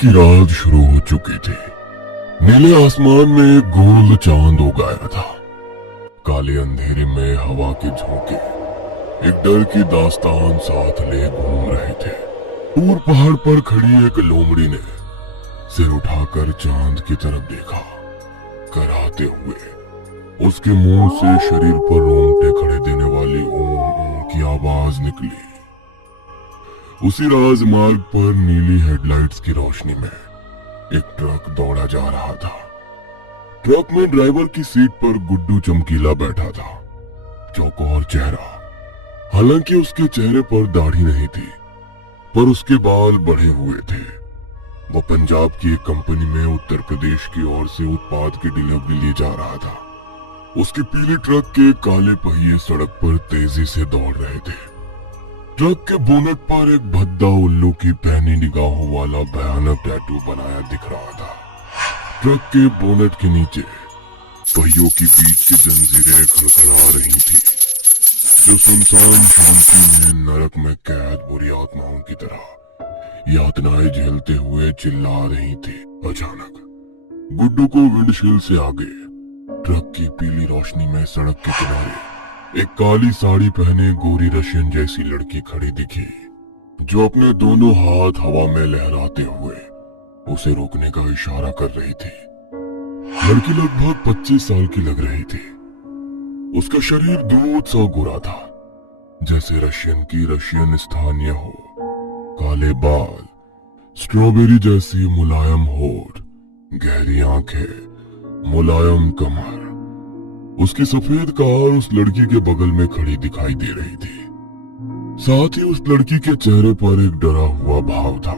की रात शुरू हो चुकी थी। नीले आसमान में एक गोल चांद उग आया था। काले अंधेरे में हवा के झोंके एक डर की दास्तान साथ ले घूम रहे थे। दूर पहाड़ पर खड़ी एक लोमड़ी ने सिर उठाकर चांद की तरफ देखा। कराहते हुए उसके मुंह से शरीर पर रोंगटे खड़े देने वाली ऊं ऊं की आवाज निकली। उसी राजमार्ग पर नीली हेडलाइट्स की रोशनी में एक ट्रक दौड़ा जा रहा था। ट्रक में ड्राइवर की सीट पर गुड्डू चमकीला बैठा था, चौकोर चेहरा। हालांकि उसके चेहरे पर दाढ़ी नहीं थी, पर उसके बाल बढ़े हुए थे। वो पंजाब की एक कंपनी में उत्तर प्रदेश की ओर से उत्पाद की डिलीवरी ले जा रहा था। उसकी पीली ट्रक के काले पहिए सड़क पर तेजी से दौड़ रहे थे। ट्रक के बोनट पर एक भद्दा उल्लू की पैनी निगाहों वाला भयानक टैटू बनाया दिख रहा था। ट्रक के बोनट के नीचे पहियों की बीच की जंजीरें खड़खड़ा रही थी, जो सुनसान शांति में नरक में कैद बुरी आत्माओं की तरह यातनाएं झेलते हुए चिल्ला रही थी। अचानक गुड्डू को विंडशील्ड से आगे ट्रक की पीली रोशनी में सड़क के किनारे एक काली साड़ी पहने गोरी रशियन जैसी लड़की खड़ी दिखी, जो अपने दोनों हाथ हवा में लहराते हुए उसे रोकने का इशारा कर रही थी। लड़की लगभग 25 साल की लग रही थी। उसका शरीर दूध सा गोरा था, जैसे रशियन की रशियन स्थानीय हो। काले बाल, स्ट्रॉबेरी जैसी मुलायम होठ, गहरी आंखें, मुलायम कमर। उसकी सफेद कार उस लड़की के बगल में खड़ी दिखाई दे रही थी। साथ ही उस लड़की के चेहरे पर एक डरा हुआ भाव था।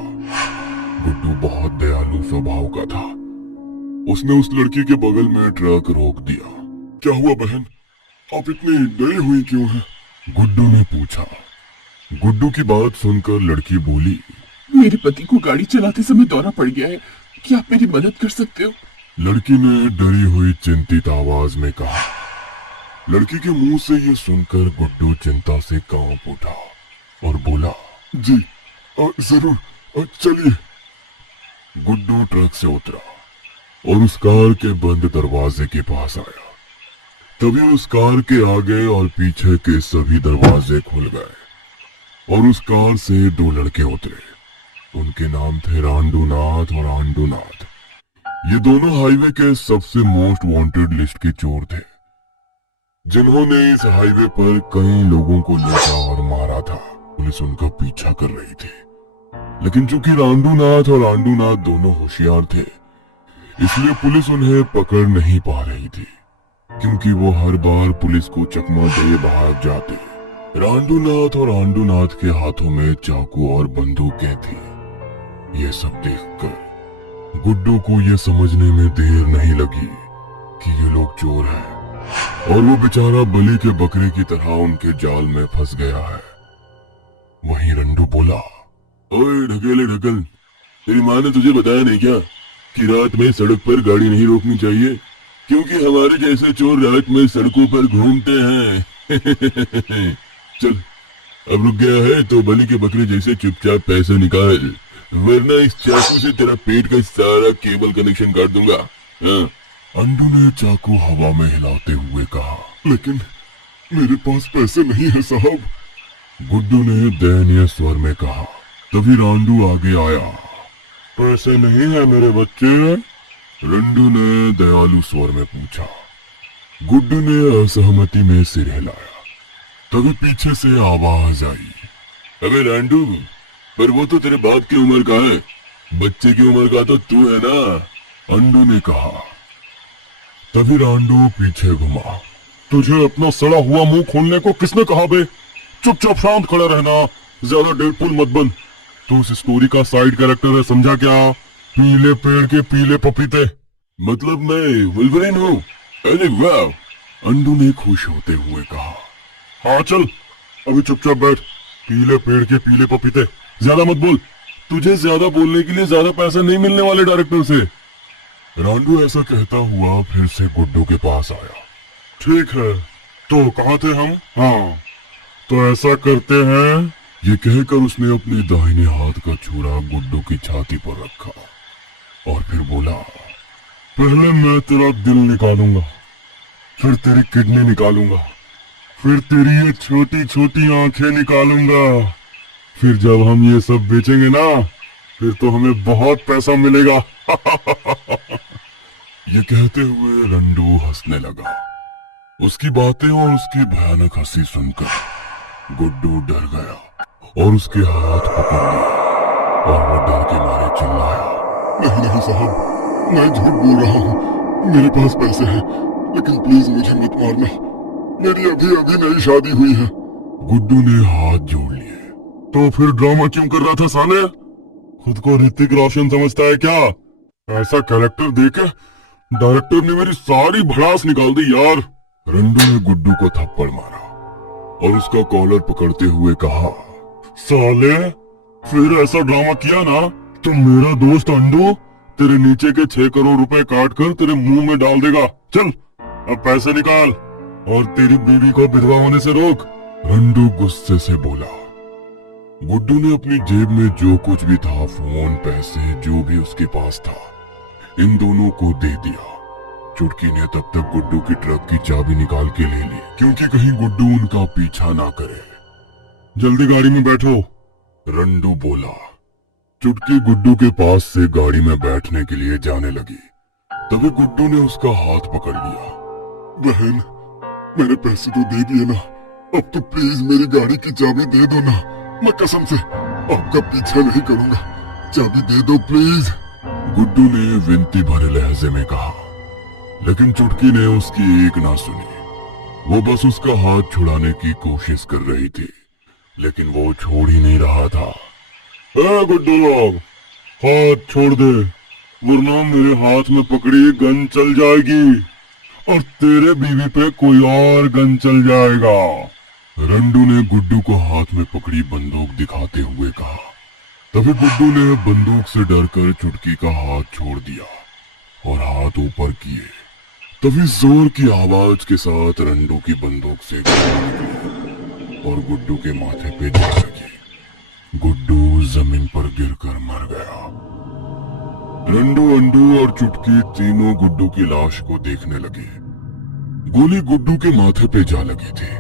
गुड्डू बहुत दयालु स्वभाव का था। उसने उस लड़की के बगल में ट्रक रोक दिया। क्या हुआ बहन, आप इतनी डरी हुई क्यों हैं? गुड्डू ने पूछा। गुड्डू की बात सुनकर लड़की बोली, मेरे पति को गाड़ी चलाते समय दौरा पड़ गया है, क्या आप मेरी मदद कर सकते हो? लड़की ने डरी हुई चिंतित आवाज में कहा। लड़की के मुंह से यह सुनकर गुड्डू चिंता से कांप उठा और बोला, जी जरूर, चलिए। गुड्डू ट्रक से उतरा और उस कार के बंद दरवाजे के पास आया। तभी उस कार के आगे और पीछे के सभी दरवाजे खुल गए और उस कार से दो लड़के उतरे। उनके नाम थे रांडूनाथ और आंडूनाथ। ये दोनों हाईवे के सबसे मोस्ट वांटेड लिस्ट के चोर थे, जिन्होंने इस हाईवे पर कई लोगों को लूटा और मारा था। पुलिस उनका पीछा कर रही थी, लेकिन चूंकि रांडूनाथ और आंडूनाथ दोनों होशियार थे, इसलिए पुलिस उन्हें पकड़ नहीं पा रही थी, क्योंकि वो हर बार पुलिस को चकमा दे भाग जाते। रांडूनाथ और आंडूनाथ के हाथों में चाकू और बंदूकें थी। ये सब देखकर गुड्डू को यह समझने में देर नहीं लगी कि ये लोग चोर हैं और वो बेचारा बलि के बकरे की तरह उनके जाल में फंस गया है। वहीं रंडू बोला, ओए ढकेले ढकल, तेरी माँ ने तुझे बताया नहीं क्या कि रात में सड़क पर गाड़ी नहीं रोकनी चाहिए, क्योंकि हमारे जैसे चोर रात में सड़कों पर घूमते हैं। चल, अब रुक गया है तो बलि के बकरे जैसे चुपचाप पैसे निकाल, वरना इस चाकू से तेरा पेट का सारा केबल कनेक्शन काट दूंगा। हाँ। अंडू ने चाकू हवा में हिलाते हुए कहा, लेकिन मेरे पास पैसे नहीं है साहब। गुड्डू ने दयनीय स्वर में कहा। तभी रांडू आगे आया। पैसे नहीं है मेरे बच्चे? रंडू ने दयालु स्वर में पूछा। गुड्डू ने असहमति में सिर हिलाया। तभी पीछे से आवाज आई, अबे रांडू, पर वो तो तेरे बाप की उम्र का है, बच्चे की उम्र का तो तू है ना, अंडू ने कहा। तभी रांडू पीछे घुमा। तुझे अपना सड़ा हुआ मुंह खोलने को किसने कहा बे? चुपचाप शांत खड़ा रहना, ज्यादा डेडपुल मत बन। तू उस स्टोरी का साइड कैरेक्टर है, समझा क्या? पीले पेड़ के पीले पपीते, मतलब मैं वुल्वरीन हूँ। अरे वाह, अंडू ने खुश होते हुए कहा। हाँ चल, अभी चुपचाप बैठ। पीले पेड़ के पीले पपीते, ज्यादा मत बोल, तुझे ज्यादा बोलने के लिए ज्यादा पैसा नहीं मिलने वाले डायरेक्टर से। रांडू ऐसा कहता हुआ फिर से गुड्डू के पास आया। ठीक है, तो कहाँ थे हम? हाँ, तो ऐसा करते हैं, ये कहकर उसने अपने दाहिने हाथ का छुरा गुड्डू की छाती पर रखा। और फिर बोला, पहले मैं तेरा दिल निकालूंगा, फिर तेरी किडनी निकालूंगा, फिर तेरी ये छोटी छोटी आंखें निकालूंगा, फिर जब हम ये सब बेचेंगे ना, फिर तो हमें बहुत पैसा मिलेगा। ये कहते हुए रंडू हंसने लगा। उसकी बातें और उसकी भयानक हंसी सुनकर गुड्डू डर गया और उसके हाथ पकड़ लिए और वो डर के मारे चिल्लाया, नहीं नहीं साहब, मैं झूठ बोल रहा हूँ, मेरे पास पैसे हैं, लेकिन प्लीज मुझे मत मारना, मेरी अभी अभी नई शादी हुई है। गुड्डू ने हाथ जोड़ लिए। तो फिर ड्रामा क्यों कर रहा था साले? खुद को ऋतिक रोशन समझता है क्या? ऐसा कैरेक्टर देके डायरेक्टर ने मेरी सारी भड़ास निकाल दी यार। रंडू ने गुड्डू को थप्पड़ मारा और उसका कॉलर पकड़ते हुए कहा, साले फिर ऐसा ड्रामा किया ना तो मेरा दोस्त अंडू तेरे नीचे के 6 करोड़ रुपए काट कर तेरे मुंह में डाल देगा। चल अब पैसे निकाल और तेरी बीवी को विधवा होने से रोक। रंडू गुस्से से बोला। गुड्डू ने अपनी जेब में जो कुछ भी था, फोन, पैसे, जो भी उसके पास था, इन दोनों को दे दिया। चुटकी ने तब तक गुड्डू की ट्रक की चाबी निकाल के ले ली, क्योंकि कहीं गुड्डू उनका पीछा ना करे। जल्दी गाड़ी में बैठो, रंडू बोला। चुटकी गुड्डू के पास से गाड़ी में बैठने के लिए जाने लगी। तभी गुड्डू ने उसका हाथ पकड़ लिया। बहन, मैंने पैसे तो दे दिए ना, अब तो प्लीज मेरी गाड़ी की चाबी दे दो ना, मैं कसम से आपका पीछा नहीं करूंगा, चाबी दे दो प्लीज। गुड्डू ने विनती भरे लहजे में कहा, लेकिन चुटकी ने उसकी एक ना सुनी। वो बस उसका हाथ छुड़ाने की कोशिश कर रही थी, लेकिन वो छोड़ ही नहीं रहा था। गुड्डू, हाथ छोड़ दे, वरना मेरे हाथ में पकड़ी गन चल जाएगी और तेरे बीवी पे कोई और गन चल जाएगा। रंडू ने गुड्डू को हाथ में पकड़ी बंदूक दिखाते हुए कहा। तभी गुड्डू ने बंदूक से डरकर चुटकी का हाथ छोड़ दिया और हाथ ऊपर किए। तभी जोर की आवाज के साथ रंडू की बंदूक से गोली निकली और गुड्डू के माथे पे जा लगी। गुड्डू जमीन पर गिरकर मर गया। रंडू, अंडू और चुटकी तीनों गुड्डू की लाश को देखने लगे। गोली गुड्डू के माथे पे जा लगी थी।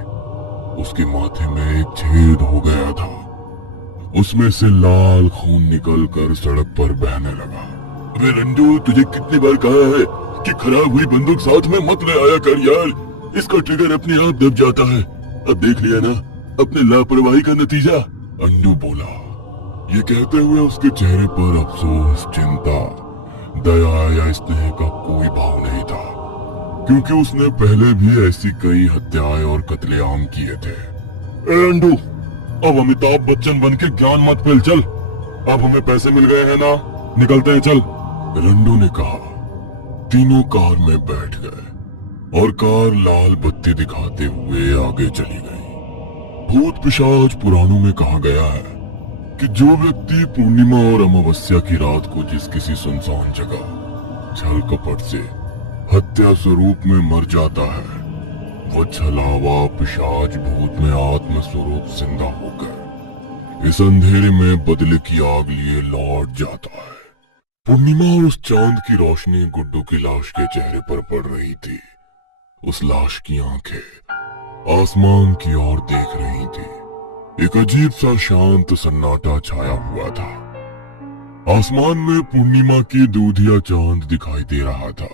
उसके माथे में एक छेद हो गया था, उसमें से लाल खून निकलकर सड़क पर बहने लगा। अबे रंडू, तुझे कितनी बार कहा है कि खराब हुई बंदूक साथ में मत ले आया कर यार, इसका ट्रिगर अपने आप दब जाता है। अब देख लिया ना अपने लापरवाही का नतीजा, अंडू बोला। ये कहते हुए उसके चेहरे पर अफसोस, चिंता, दया या स्नेह का कोई भाव नहीं था, क्योंकि उसने पहले भी ऐसी कई हत्याएं और कत्लेआम किए थे। अंडू, अब अमिताभ बच्चन बन के ज्ञान मत फैल, चल, अब हमें पैसे मिल गए हैं ना, निकलते हैं, चल, रंडू ने कहा। तीनों कार में बैठ गए और कार लाल बत्ती दिखाते हुए आगे चली गई। भूत पिशाच पुराणों में कहा गया है कि जो व्यक्ति पूर्णिमा और अमावस्या की रात को जिस किसी सुनसान जगह छल कपट से हत्या स्वरूप में मर जाता है, वो छलावा पिशाच भूत में आत्म स्वरूप जिंदा होकर इस अंधेरे में बदले की आग लिए लौट जाता है। पूर्णिमा और उस चांद की रोशनी गुड्डू की लाश के चेहरे पर पड़ रही थी। उस लाश की आंखें आसमान की ओर देख रही थी। एक अजीब सा शांत सन्नाटा छाया हुआ था। आसमान में पूर्णिमा की दूधिया चांद दिखाई दे रहा था।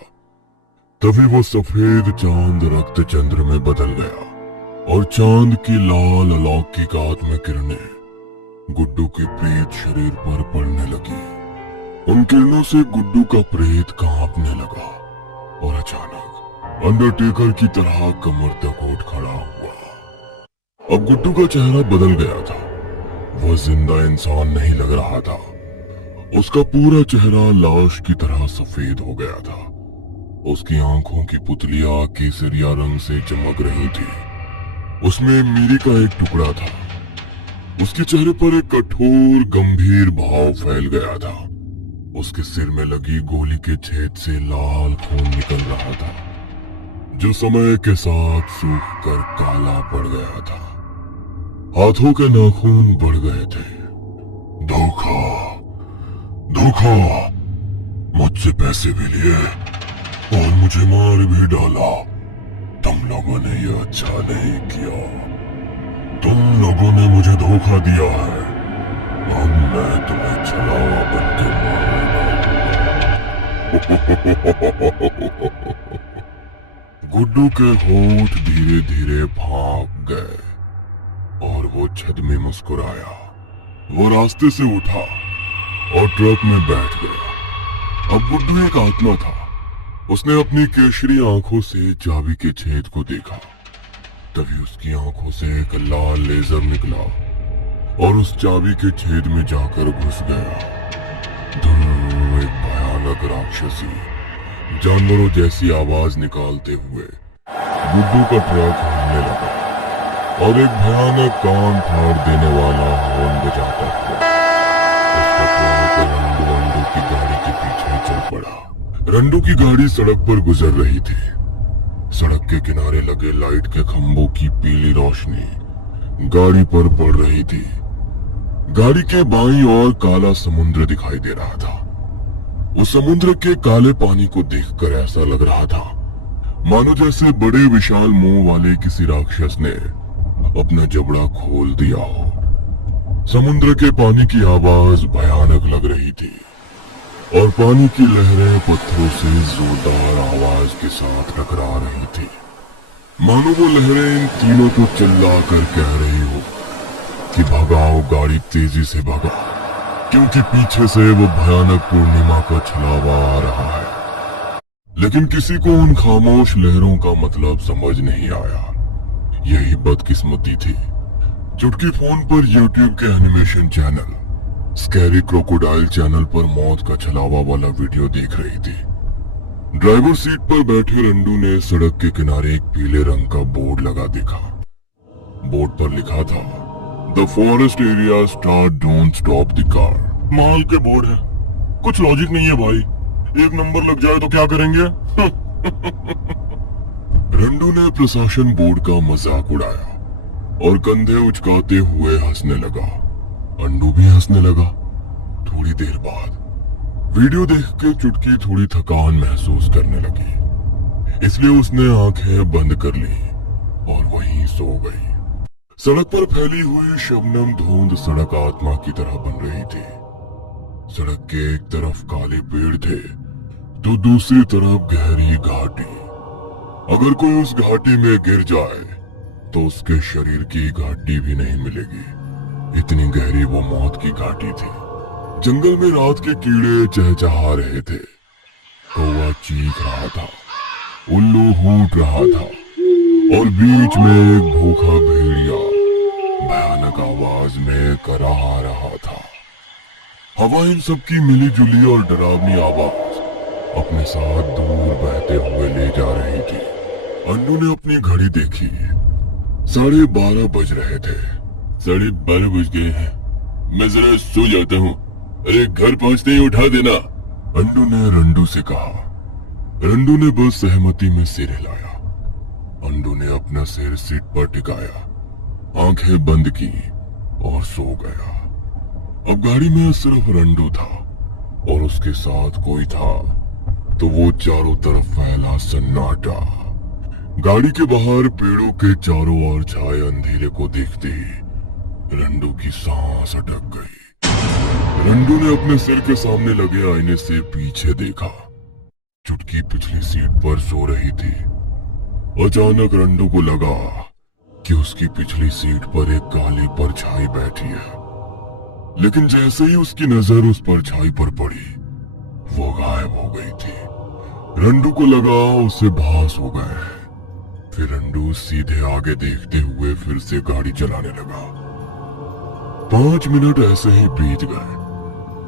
तभी वो सफेद चांद रक्त चंद्र में बदल गया और चांद की लाल अलौकिक आत्म किरणें गुड्डू के प्रेत शरीर पर पड़ने लगी। उन किरणों से गुड्डू का प्रेत कांपने लगा और अचानक अंडरटेकर की तरह कमर तक उठ खड़ा हुआ। अब गुड्डू का चेहरा बदल गया था। वह जिंदा इंसान नहीं लग रहा था। उसका पूरा चेहरा लाश की तरह सफेद हो गया था। उसकी आंखों की पुतलियां केसरिया रंग से चमक रही थी। उसमें मीरी का एक टुकड़ा था। उसके चेहरे पर एक कठोर गंभीर भाव फैल गया था। उसके सिर में लगी गोली के छेद से लाल खून निकल रहा था, जो समय के साथ सूख कर काला पड़ गया था। हाथों के नाखून बढ़ गए थे। धोखा, धोखा, मुझसे पैसे भी लिए और मुझे मार भी डाला। तुम लोगों ने ये अच्छा नहीं किया। तुम लोगों ने मुझे धोखा दिया है। अब मैं तुम्हें छलावा बन के मारूंगा। गुड्डू के होठ धीरे धीरे भाग गए और वो छत में मुस्कुराया। वो रास्ते से उठा और ट्रक में बैठ गया। अब गुड्डू एक आत्मा था। उसने अपनी केशरी आंखों से चाबी के छेद को देखा। तभी उसकी आंखों से एक लाल लेजर निकला और उस चाबी के छेद में जाकर घुस गया। धुन, एक भयानक राक्षसी जानवरों जैसी आवाज निकालते हुए गुड्डू का ट्रक हिलने लगा और एक भयानक कान फाड़ देने वाला हॉर्न बजाता हुआ उसका ट्रक रंडू की गाड़ी के पीछे चल पड़ा। रंडू की गाड़ी सड़क पर गुजर रही थी। सड़क के किनारे लगे लाइट के खंभों की पीली रोशनी गाड़ी पर पड़ रही थी। गाड़ी के बाईं ओर काला समुद्र दिखाई दे रहा था। उस समुद्र के काले पानी को देखकर ऐसा लग रहा था मानो जैसे बड़े विशाल मुंह वाले किसी राक्षस ने अपना जबड़ा खोल दिया हो। समुद्र के पानी की आवाज भयानक लग रही थी और पानी की लहरें पत्थरों से जोरदार आवाज के साथ टकरा रही थी। मानो वो लहरें इन तीनों को चिल्ला कर कह रही हो कि भगाओ, गाड़ी तेजी से भगा, क्योंकि पीछे से वो भयानक पूर्णिमा का छलावा आ रहा है। लेकिन किसी को उन खामोश लहरों का मतलब समझ नहीं आया। यही बदकिस्मती थी। चुटकी फोन पर यूट्यूब के animation channel scary crocodile channel पर मौत का छलावा वाला वीडियो देख रही थी। ड्राइवर सीट पर बैठे रंडू ने सड़क के किनारे एक पीले रंग का बोर्ड लगा देखा। बोर्ड पर लिखा था, the forest area start, don't stop the car. माल के बोर्ड है, कुछ लॉजिक नहीं है भाई। एक नंबर लग जाए तो क्या करेंगे? रंडू ने प्रशासन बोर्ड का मजाक उड़ाया और कंधे उचकाते हुए हंसने लगा। अंडू भी हंसने लगा। थोड़ी देर बाद वीडियो देख के चुटकी थोड़ी थकान महसूस करने लगी, इसलिए उसने आंखें बंद कर ली और वहीं सो गई। सड़क पर फैली हुई शबनम धुंध सड़क आत्मा की तरह बन रही थी। सड़क के एक तरफ काले पेड़ थे तो दूसरी तरफ गहरी घाटी। अगर कोई उस घाटी में गिर जाए तो उसके शरीर की घाटी भी नहीं मिलेगी। इतनी गहरी वो मौत की घाटी थी। जंगल में रात के कीड़े चहचहा रहे थे, कौवा चीख रहा था, उल्लू हूट रहा था और बीच में एक भूखा भेड़िया भयानक आवाज में कराह रहा था। हवा इन सबकी मिली जुली और डरावनी आवाज अपने साथ दूर बहते हुए ले जा रही थी। अन्नू ने अपनी घड़ी देखी। 12:30 बज रहे थे। 12:30 बज गए हैं, मैं जरा सो जाता हूँ। अरे घर पहुंचते ही उठा देना, अन्नू ने रंडू से कहा। रंडू ने बस सहमति में सिर हिलाया। अन्नू ने अपना सिर सीट पर टिकाया, आंखें बंद की और सो गया। अब गाड़ी में सिर्फ रंडू था और उसके साथ कोई था तो वो चारों तरफ फैला सन्नाटा। गाड़ी के बाहर पेड़ों के चारों ओर छाए अंधेरे को देखते ही रंडू की सांस अटक गई। रंडू ने अपने सिर के सामने लगे आईने से पीछे देखा। चुटकी पिछली सीट पर सो रही थी। अचानक रंडू को लगा कि उसकी पिछली सीट पर एक काली परछाई बैठी है, लेकिन जैसे ही उसकी नजर उस परछाई पर पड़ी वो गायब हो गई थी। रंडू को लगा उसे भास हो गए। फिर रंडू सीधे आगे देखते हुए फिर से गाड़ी चलाने लगा। 5 मिनट ऐसे ही बीत गए।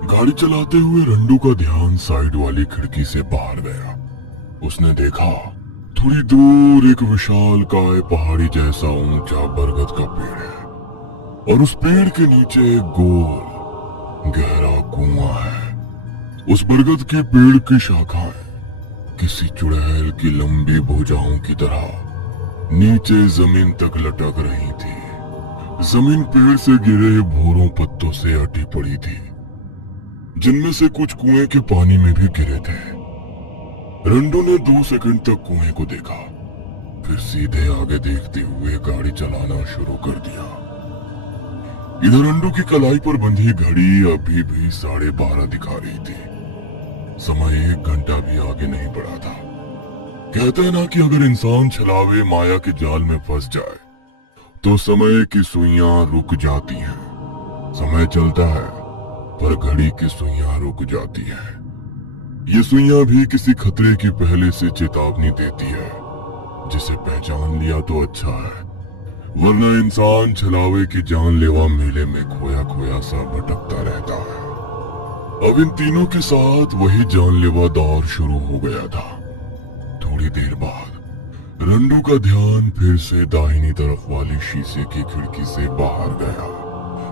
गाड़ी चलाते हुए रंडू का ध्यान साइड वाली खिड़की से बाहर गया। उसने देखा थोड़ी दूर एक विशाल काय पहाड़ी जैसा ऊंचा बरगद का पेड़ है और उस पेड़ के नीचे एक गोल गहरा कुआं है। उस बरगद के पेड़ की शाखाएं किसी चुड़ैल की लंबी भुजाओं की तरह नीचे जमीन तक लटक रही थी। जमीन पेड़ से गिरे भूरों पत्तों से अटी पड़ी थी। जिनमें से कुछ कुएं के पानी में भी गिरे थे। रंडू ने 2 सेकंड तक कुएं को देखा, फिर सीधे आगे देखते हुए गाड़ी चलाना शुरू कर दिया। इधर रंडू की कलाई पर बंधी घड़ी अभी भी 12:30 दिखा रही थी। समय 1 घंटा भी आगे नहीं बढ़ा था। कहते हैं ना कि अगर इंसान छलावे माया के जाल में फंस जाए तो समय की सुइयां रुक जाती हैं। समय चलता है पर घड़ी की सुइयां रुक जाती है। ये सुइयां भी किसी खतरे की पहले से चेतावनी देती है, जिसे पहचान लिया तो अच्छा है, वरना इंसान छलावे की जानलेवा मेले में खोया खोया सा भटकता रहता है। अब इन तीनों के साथ वही जानलेवा दौर शुरू हो गया था। थोड़ी देर बाद रंडू का ध्यान फिर से दाहिनी तरफ वाली शीशे की खिड़की से बाहर गया।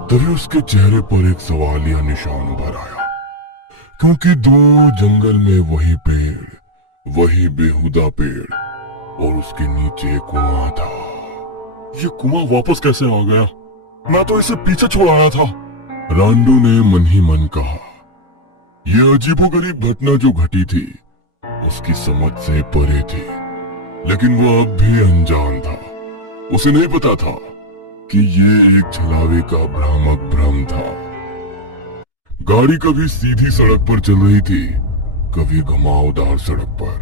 तभी उसके चेहरे पर एक सवालिया निशान उभर आया, क्योंकि 2 जंगल में वही पेड़, वही बेहुदा पेड़ और उसके नीचे कुआं था। ये कुआं वापस कैसे आ गया? मैं तो इसे पीछे छोड़ आया था, रांडू ने मन ही मन कहा। यह अजीबोगरीब घटना जो घटी थी उसकी समझ से परे थी, लेकिन वो अब भी अनजान था। उसे नहीं पता था कि ये एक छलावे का भ्रामक भ्रम था। गाड़ी कभी सीधी सड़क पर चल रही थी, कभी घुमावदार सड़क पर।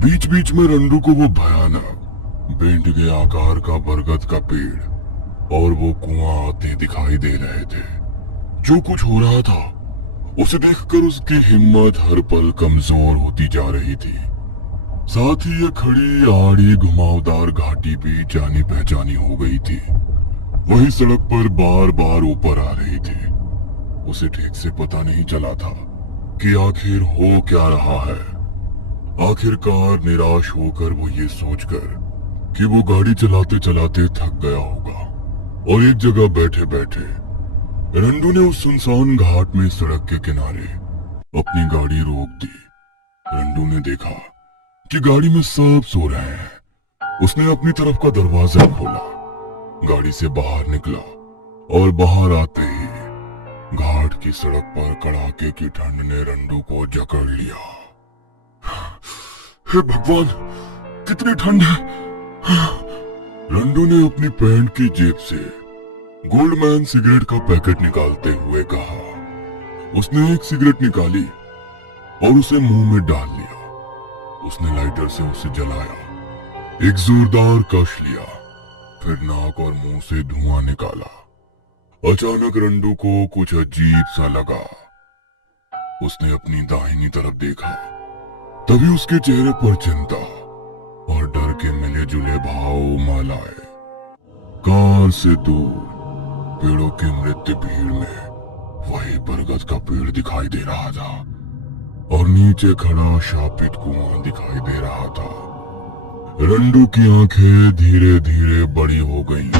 बीच बीच में रंडू को वो भयानक बेंटगे आकार का बरगद का पेड़ और वो कुआं आते दिखाई दे रहे थे। जो कुछ हो रहा था उसे देखकर उसकी हिम्मत हर पल कमजोर होती जा रही थी। साथ ही यह खड़ी आड़ी घुमावदार घाटी भी जानी पहचानी हो गई थी। वही सड़क पर बार बार ऊपर आ रही थी। उसे ठीक से पता नहीं चला था कि आखिर हो क्या रहा है। आखिरकार निराश होकर वो ये सोचकर कि वो गाड़ी चलाते चलाते थक गया होगा और एक जगह बैठे बैठे रंडू ने उस सुनसान घाट में सड़क के किनारे अपनी गाड़ी रोक दी। रंडू ने देखा कि गाड़ी में सब सो रहे हैं। उसने अपनी तरफ का दरवाजा खोला, गाड़ी से बाहर निकला और बाहर आते ही घाट की सड़क पर कड़ाके की ठंड ने रंडू को जकड़ लिया। हे भगवान, कितनी ठंड है! रंडू ने अपनी पैंट की जेब से गोल्डमैन सिगरेट का पैकेट निकालते हुए कहा। उसने एक सिगरेट निकाली और उसे मुंह में डाल लिया। उसने लाइटर से उसे जलाया, एक जोरदार कश लिया, फिर नाक और मुंह से धुआं निकाला। अचानक रंडू को कुछ अजीब सा लगा। उसने अपनी दाहिनी तरफ देखा, तभी उसके चेहरे पर चिंता और डर के मिले जुले भाव उमल आए। कार से दूर पेड़ों की मृत भीड़ में वही बरगद का पेड़ दिखाई दे रहा था और नीचे खड़ा शापित कुआं दिखाई दे रहा था। रंडू की आंखें धीरे धीरे बड़ी हो गईं,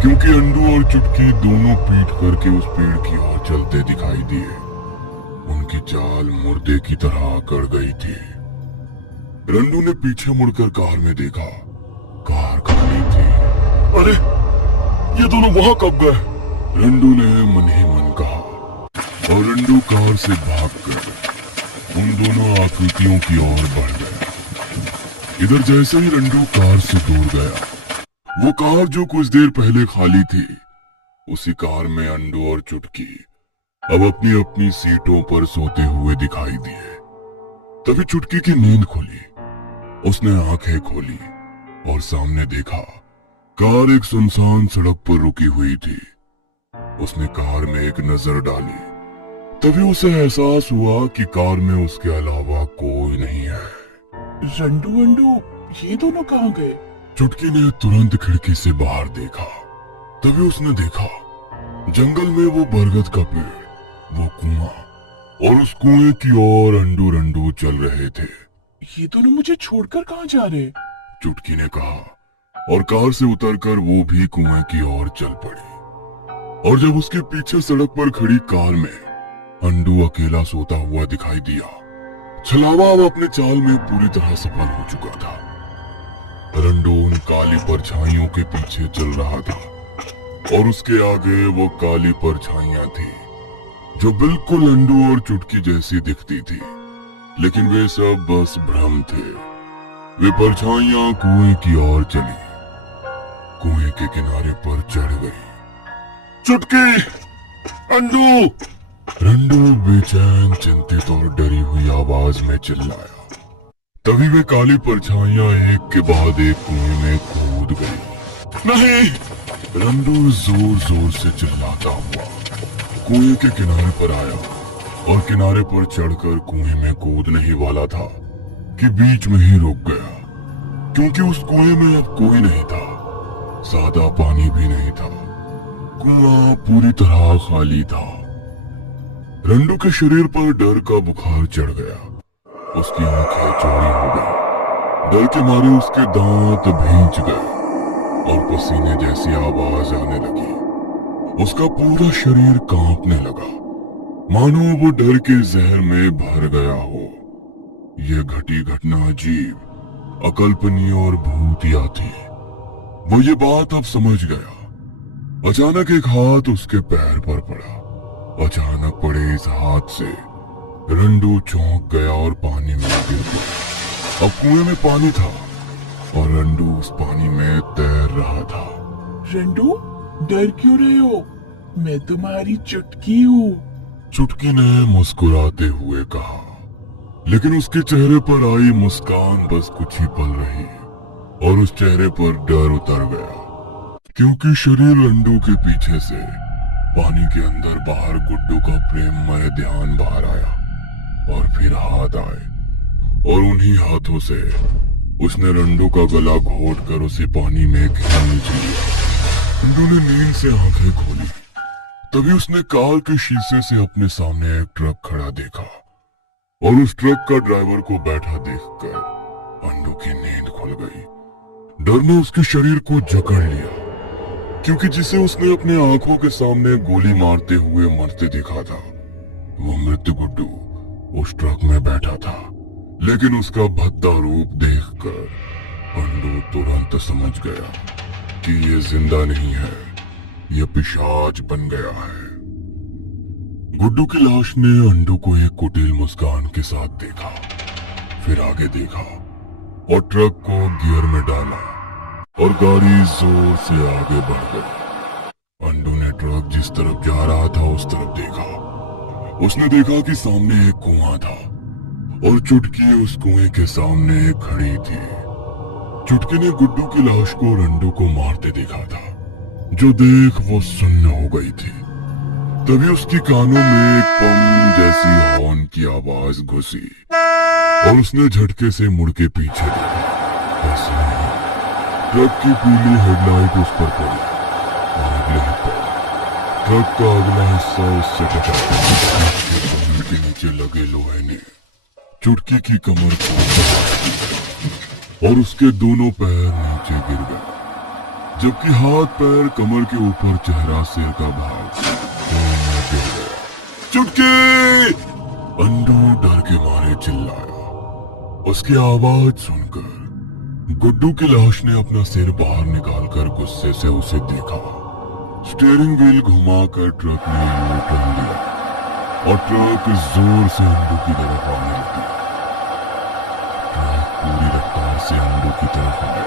क्योंकि अंडू और चुटकी दोनों पीठ करके उस पेड़ की ओर चलते दिखाई दिए। उनकी चाल मुर्दे की तरह अकड़ गई थी। रंडू ने पीछे मुड़कर कार में देखा, कार खाली थी। अरे, ये दोनों वहां कब गए? रंडू ने मन ही मन कहा और रंडू कार से भागकर उन दोनों आकृतियों की ओर बढ़ गया। इधर जैसे ही रंडू कार से दूर गया, वो कार जो कुछ देर पहले खाली थी, उसी कार में अंडू और चुटकी अब अपनी अपनी सीटों पर सोते हुए दिखाई दिए। तभी चुटकी की नींद खुली। उसने आंखें खोली और सामने देखा, कार एक सुनसान सड़क पर रुकी हुई थी। उसने कार में एक नजर डाली, तभी उसे एहसास हुआ कि कार में उसके अलावा कोई नहीं है। रंडू अंडू ये दोनों कहाँ गए? चुटकी ने तुरंत खिड़की से बाहर देखा। तभी उसने देखा जंगल में वो बरगद का पेड़, वो कुआं और उस कुएं की ओर अंडू रंडू चल रहे थे। ये दोनों मुझे छोड़कर कहाँ जा रहे? चुटकी ने कहा और कार से उतरकर वो भी कुएं की ओर चल पड़ी। और जब उसके पीछे सड़क पर खड़ी कार में अंडू अकेला सोता हुआ दिखाई दिया, छलावा अब अपने चाल में पूरी तरह सफल हो चुका था। रंडू उन काली परछाइयों के पीछे चल रहा था और उसके आगे वो काली परछाइयां थी। जो बिल्कुल अंडू और चुटकी जैसी दिखती थी, लेकिन वे सब बस भ्रम थे। वे परछाइयां कुएं की ओर चली, कुएं के किनारे पर चढ़ गई। चुटकी, अंडू! रंडू बेचैन, चिंतित और डरी हुई आवाज में चिल्लाया। तभी वे काली परछाइयां एक के बाद एक कुएं में कूद गई। नहीं! रंडू जोर जोर से चिल्लाता हुआ कुएं के किनारे पर आया और किनारे पर चढ़कर कुएं में कूदने ही वाला था कि बीच में ही रुक गया, क्योंकि उस कुएं में अब कोई नहीं था, सादा पानी भी नहीं था। कुआं पूरी तरह खाली था। रंडू के शरीर पर डर का बुखार चढ़ गया। उसकी आंखें चौड़ी हो गई। डर के मारे उसके दांत भींच गए और पसीने जैसी आवाज आने लगी। उसका पूरा शरीर कांपने लगा, मानो वो डर के जहर में भर गया हो। यह घटी घटना अजीब, अकल्पनीय और भूतिया थी। वो ये बात अब समझ गया। अचानक एक हाथ उसके पैर पर पड़ा। अचानक पड़े इस हाथ से रंडू चौंक गया और पानी में गिर गया। अब कुएं में पानी था और रंडू उस पानी में तैर रहा था। रंडू, डर क्यों रहे हो? मैं तुम्हारी चुटकी हूँ। चुटकी ने मुस्कुराते हुए कहा, लेकिन उसके चेहरे पर आई मुस्कान बस कुछ ही पल रही और उस चेहरे पर डर उतर गया, क्योंकि शरीर रंडू के पीछे से पानी के अंदर बाहर गुड्डू का प्रेममय ध्यान बाहर आया और फिर हाथ आए और उन्हीं हाथों से उसने रंडू का गला घोट कर उसे पानी में खींच लिया। रंडू ने नींद से आंखें खोली। तभी उसने कार के शीशे से अपने सामने एक ट्रक खड़ा देखा और उस ट्रक का ड्राइवर को बैठा देखकर अंडू की नींद खुल गई। डर ने उसके शरीर को जकड़ लिया, क्योंकि जिसे उसने अपने आंखों के सामने गोली मारते हुए मरते देखा था, वो मृत्यु गुड्डू उस ट्रक में बैठा था। लेकिन उसका भद्दा रूप देखकर अंडू तुरंत समझ गया कि ये जिंदा नहीं है, ये पिशाच बन गया है। गुड्डू की लाश ने अंडू को एक कुटिल मुस्कान के साथ देखा, फिर आगे देखा और ट्रक को गियर में डाला और गाड़ी जोर से आगे बढ़ गई। अंडू ने ट्रक जिस तरफ जा रहा था उस तरफ देखा। उसने देखा कि सामने एक कुआं था और चुटकी उस कुएं के सामने खड़ी थी। चुटकी ने गुड्डू की लाश को रंडू को मारते देखा था, जो देख वो सुन्न हो गई थी। तभी उसकी कानों में एक पम जैसी हॉर्न की आवाज घुसी और उसने झटके से मुड़ के पीछे देखा। बस नहीं, ट्रक की पीली हेडलाइट उस पर पड़ी और अगले ही पल ट्रक का अगला हिस्सा उससे टकरा गया। कमर के नीचे लगे लोहे ने चुटकी की कमर को दबा दिया और उसके दोनों पैर नीचे गिर गए, जबकि हाथ पैर कमर के ऊपर चेहरा सिर का भाग दोनों में गिर गया। चुटकी! अंडू डर के मारे चिल्लाया। उसकी आवाज सुनकर गुड्डू की लाश ने अपना सिर बाहर निकालकर गुस्से से उसे देखा। स्टीयरिंग व्हील घुमाकर ट्रक ने यू टर्न दिया और ट्रक जोर से अंडू की तरफ आने लगी। ट्रक पूरी रफ्तार से अंडू की तरफ आया।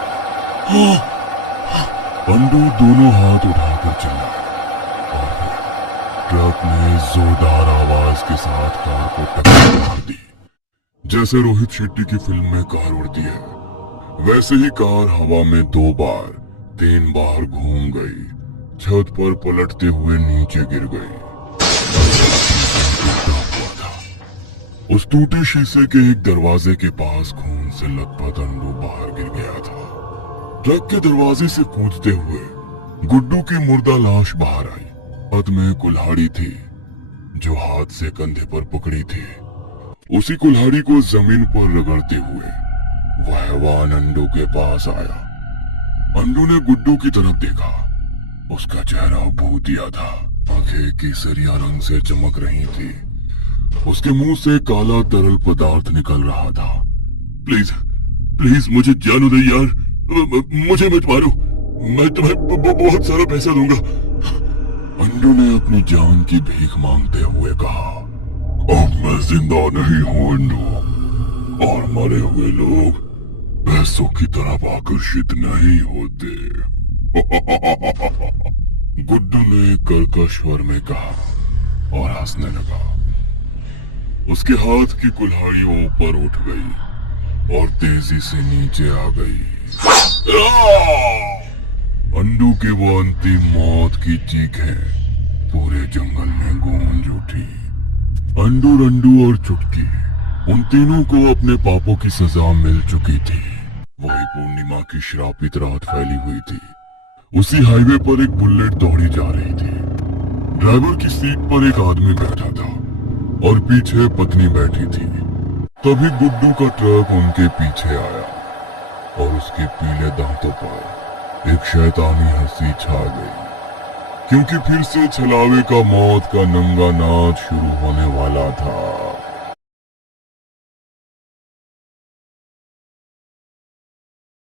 अंडू दोनों हाथ उठाकर चिल्लाया और फिर ट्रक ने जोरदार आवाज के साथ कार को टक्कर मार दी। जैसे रोहित शेट्टी की फिल्म में कार उड़ती है, वैसे ही कार हवा में 2 बार 3 बार घूम गई, छत पर पलटते हुए नीचे गिर गई। हुआ था। उस टूटे शीशे के एक दरवाजे के पास खून से लथपथ अंडू बाहर गिर गया था। ट्रक के दरवाजे से कूदते हुए गुड्डू की मुर्दा लाश बाहर आई। हाथ में कुल्हाड़ी थी जो हाथ से कंधे पर पकड़ी थी। उसी कुल्हाड़ी को जमीन पर रगड़ते हुए वह हैवान अंडू के पास आया। अंडू ने गुड्डू की तरफ देखा। उसका चेहरा भूतिया था, आंखें केसरिया रंग से चमक रही थी। उसके मुंह से काला तरल पदार्थ निकल रहा था। प्लीज प्लीज मुझे जाने दे यार, मुझे मत मारो, मैं तुम्हें बहुत सारा पैसा दूंगा। अंडू ने अपनी जान की भीख मांगते हुए कहा, अब मैं जिंदा नहीं हूं अंडू, और मरे हुए लोग पैसों की तरफ आकर्षित नहीं होते। गुड्डू ने कर्कश स्वर में कहा और हंसने लगा। उसके हाथ की कुल्हाड़ी ऊपर उठ गई और तेजी से नीचे आ गई। अंडू के वो अंतिम मौत की चीखें पूरे जंगल में गूंज उठी। अंडू, रंडू और चुटकी, उन तीनों को अपने पापों की सजा मिल चुकी थी। वही पूर्णिमा की श्रापित रात फैली हुई थी। उसी हाईवे पर एक बुलेट दौड़ी जा रही थी। ड्राइवर की सीट पर एक आदमी बैठा था और पीछे पत्नी बैठी थी। तभी गुड्डू का ट्रक उनके पीछे आया और उसके पीले दांतों पर एक शैतानी हंसी छा गई, क्योंकि फिर से छलावे का मौत का नंगा नाच शुरू होने वाला था।